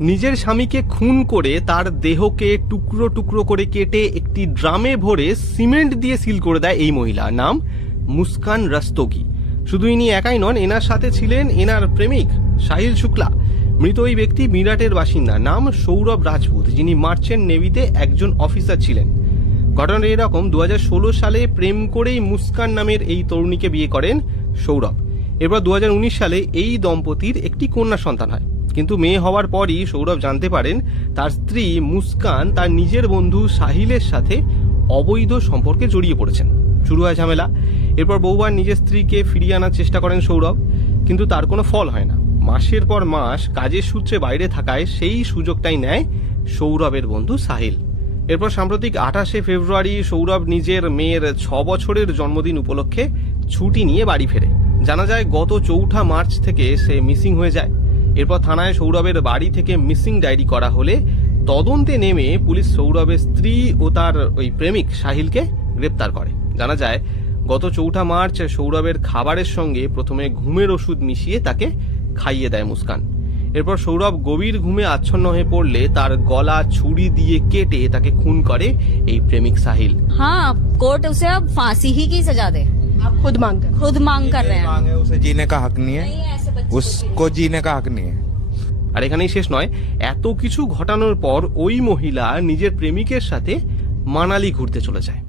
নিজের স্বামীকে খুন করে তার দেহকে টুকরো টুকরো করে কেটে একটি ড্রামে ভরে সিমেন্ট দিয়ে সিল করে দেয় এই মহিলা। নাম মুস্কান রস্তোগি। শুধু ইনি একাই নন, এনার সাথে ছিলেন এনার প্রেমিক সাহিল শুক্লা। মৃত ওই ব্যক্তি মিরাটের বাসিন্দা, নাম সৌরভ রাজপুত, যিনি মার্চেন্ট নেভিতে একজন অফিসার ছিলেন। ঘটনাটা এরকম, 2016 সালে প্রেম করেই মুস্কান নামের এই তরুণীকে বিয়ে করেন সৌরভ। এরপর 2019 সালে এই দম্পতির একটি কন্যা সন্তান হয়। কিন্তু মেয়ে হওয়ার পরই সৌরভ জানতে পারেন তার স্ত্রী মুস্কান তার নিজের বন্ধু সাহিলের সাথে অবৈধ সম্পর্কে জড়িয়ে পড়েছেন। শুরু হয় ঝামেলা। এরপর বহুবার নিজের স্ত্রীকে ফিরিয়ে আনার চেষ্টা করেন সৌরভ, কিন্তু তার কোনো ফল হয় না। মাসের পর মাস কাজের সূত্রে বাইরে থাকায় সেই সুযোগটাই নেয় সৌরভের বন্ধু সাহিল। এরপর সাম্প্রতিক 28শে ফেব্রুয়ারি সৌরভ নিজের মেয়ের 6 বছরের জন্মদিন উপলক্ষে ছুটি নিয়ে বাড়ি ফেরে। জানা যায় গত 4 মার্চ থেকে সে মিসিং হয়ে যায়। এরপর থানায় সৌরভের বাড়ি থেকে মিসিং ডায়েরি করা হলে তদন্তে নেমে পুলিশ সৌরভের স্ত্রী ও তার ওই প্রেমিক সাহিলকে গ্রেপ্তার করে। জানা যায় গত 4 মার্চ সৌরভের খাবারের সঙ্গে প্রথমে ঘুমের ওষুধ মিশিয়ে তাকে খাইয়ে দেয় মুস্কান। এরপর সৌরভ গভীর ঘুমে আচ্ছন্ন হয়ে পড়লে তার গলা ছুরি দিয়ে কেটে তাকে খুন করে এই প্রেমিক সাহিল। हाँ, कोर्ट उसे अब फांसी ही की सजा दे। आप खुद मांग कर रहे हैं। मांगे, उसे जीने का हक नहीं है, नहीं, ऐसे बच्चे को उसको जीने का हक नहीं है। আর এখানেই শেষ নয়, এত কিছু ঘটানোর পর ওই মহিলা নিজের প্রেমিকের সাথে মানালি ঘুরতে চলে যায়।